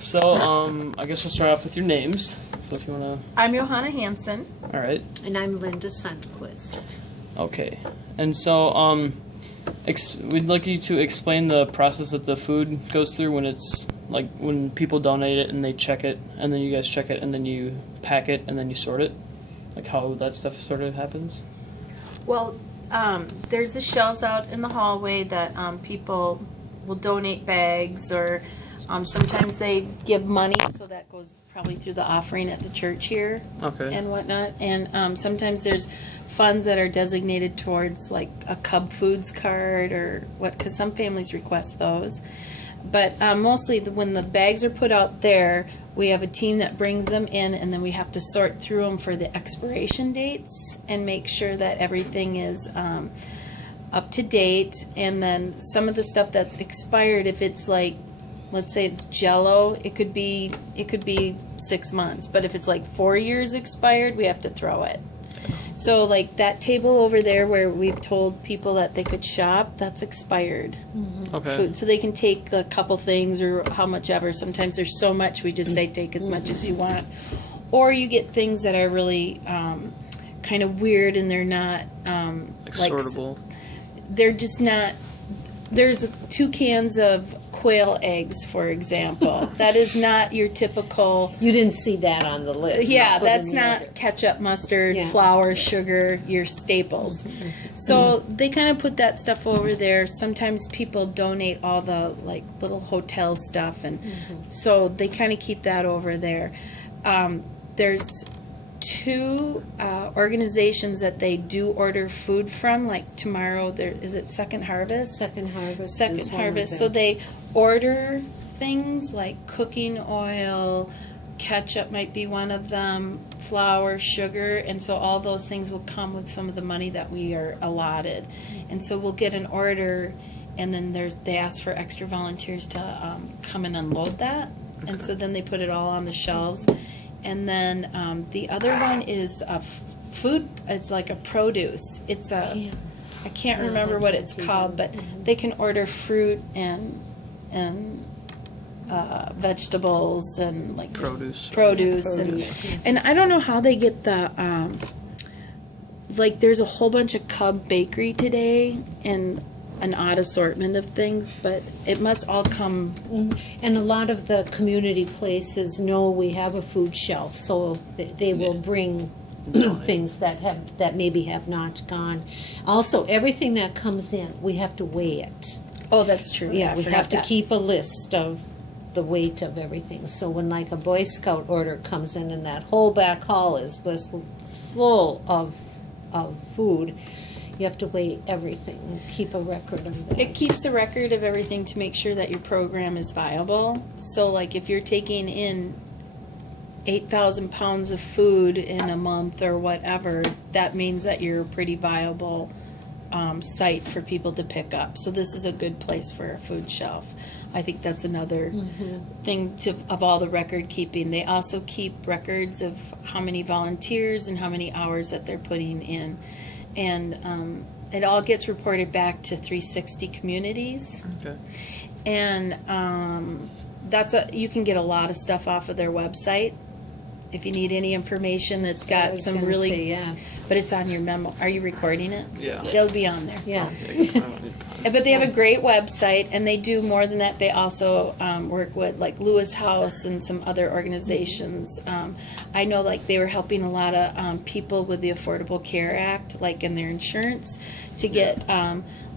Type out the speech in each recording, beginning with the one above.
So, I guess we'll start off with your names. So if you want to... I'm Johanna Hansen. All right. And I'm Linda Sundquist. Okay. And so, we'd like you to explain the process that the food goes through when it's, like, when people donate it and they check it, and then you guys check it, and then you pack it, and then you sort it. Like, how that stuff sort of happens. Well, there's the shelves out in the hallway that people will donate bags, or sometimes they give money, so that goes probably through the offering at the church here. Okay. And whatnot. And sometimes there's funds that are designated towards like a Cub Foods card or what, because some families request those. But mostly when the bags are put out there, we have a team that brings them in, and then we have to sort through them for the expiration dates and make sure that everything is up to date. And then some of the stuff that's expired, if it's like, let's say it's Jell-O, it could be 6 months. But if it's like 4 years expired, we have to throw it. So like that table over there where we've told people that they could shop, that's expired food. So they can take a couple things or how much ever. Sometimes there's so much, we just say take as much as you want. Or you get things that are really kind of weird and they're not like sortable. They're just not. There's 2 cans of quail eggs, for example. That is not your typical. You didn't see that on the list. Yeah, that's not ketchup, mustard, flour, sugar, your staples. So they kind of put that stuff over there. Sometimes people donate all the like little hotel stuff, and so they kind of keep that over there. There's 2 organizations that they do order food from. Like tomorrow, there is it Second Harvest. Second Harvest. Second Harvest. So they order things like cooking oil, ketchup might be one of them, flour, sugar, and so all those things will come with some of the money that we are allotted. And so we'll get an order, and then they ask for extra volunteers to come and unload that. Okay. And so then they put it all on the shelves. And then the other one is a food. It's like a produce. It's a I can't remember what it's called, but they can order fruit and vegetables and like produce and I don't know how they get the like there's a whole bunch of Cub Bakery today and an odd assortment of things, but it must all come. And a lot of the community places know we have a food shelf, so they will bring things that maybe have not gone. Also, everything that comes in, we have to weigh it. Oh, that's true. Yeah, we have to keep a list of the weight of everything. So when like a Boy Scout order comes in and that whole back hall is just full of food, you have to weigh everything and keep a record of that. It keeps a record of everything to make sure that your program is viable. So like if you're taking in 8,000 pounds of food in a month or whatever, that means that you're a pretty viable site for people to pick up. So this is a good place for a food shelf. I think that's another thing of all the record keeping. They also keep records of how many volunteers and how many hours that they're putting in. And it all gets reported back to 360 communities. Okay. And you can get a lot of stuff off of their website. If you need any information that's got some really, but it's on your memo. Are you recording it? Yeah. It'll be on there. Yeah. But they have a great website, and they do more than that. They also work with like Lewis House and some other organizations. I know like they were helping a lot of people with the Affordable Care Act, like in their insurance, to get,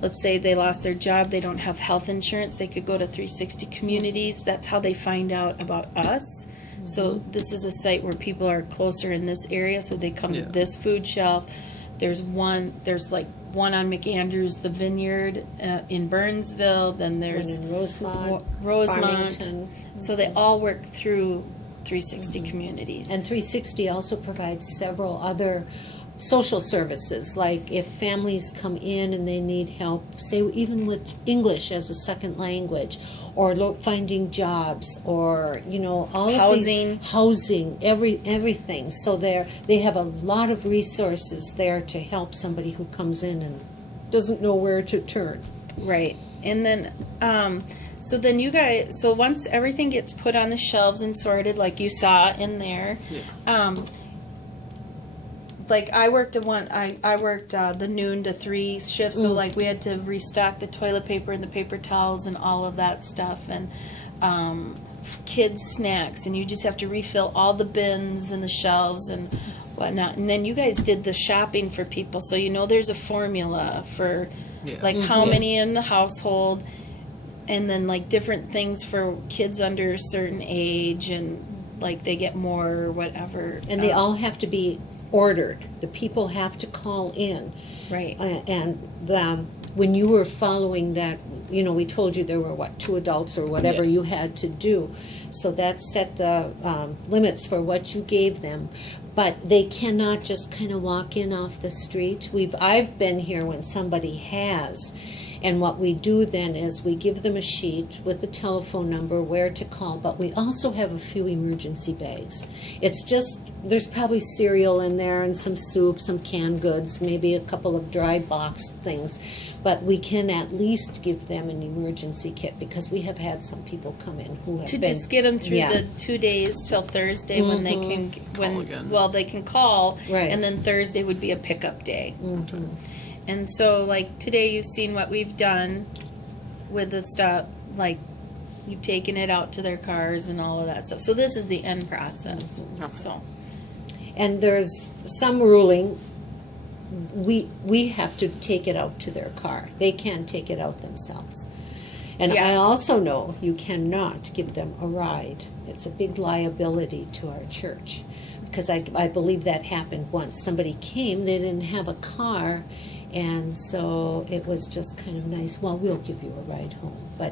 let's say they lost their job, they don't have health insurance, they could go to 360 Communities. That's how they find out about us. So this is a site where people are closer in this area, so they come to this food shelf. There's like one on McAndrews, the Vineyard in Burnsville. Then there's one in Rosemont. Farmington. So they all work through 360 Communities. And 360 also provides several other social services, like if families come in and they need help, say even with English as a second language, or finding jobs, or all housing, of these, housing, everything. So they have a lot of resources there to help somebody who comes in and doesn't know where to turn. Right, and then So then you guys, so once everything gets put on the shelves and sorted, like you saw in there, like I worked I worked the noon to 3 shift, so like we had to restock the toilet paper and the paper towels and all of that stuff, and kids snacks, and you just have to refill all the bins and the shelves and whatnot. And then you guys did the shopping for people, so you know there's a formula for like how many in the household, and then like different things for kids under a certain age, and like they get more or whatever. And they all have to be ordered. The people have to call in. Right. When you were following that, you know, we told you there were, 2 adults or whatever you had to do. So that set the limits for what you gave them. But they cannot just kind of walk in off the street. I've been here when somebody has. And what we do then is we give them a sheet with the telephone number, where to call, but we also have a few emergency bags. It's just, there's probably cereal in there and some soup, some canned goods, maybe a couple of dry box things. But we can at least give them an emergency kit, because we have had some people come in who have to been, just get them through the 2 days till Thursday when they can they can call, Right. and then Thursday would be a pickup day. And so, like, today you've seen what we've done with the stuff, like, you've taken it out to their cars and all of that stuff. So this is the end process. So, and there's some ruling. We have to take it out to their car. They can't take it out themselves. And I also know you cannot give them a ride. It's a big liability to our church, because I believe that happened once. Somebody came, they didn't have a car, and so it was just kind of nice. Well, we'll give you a ride home, but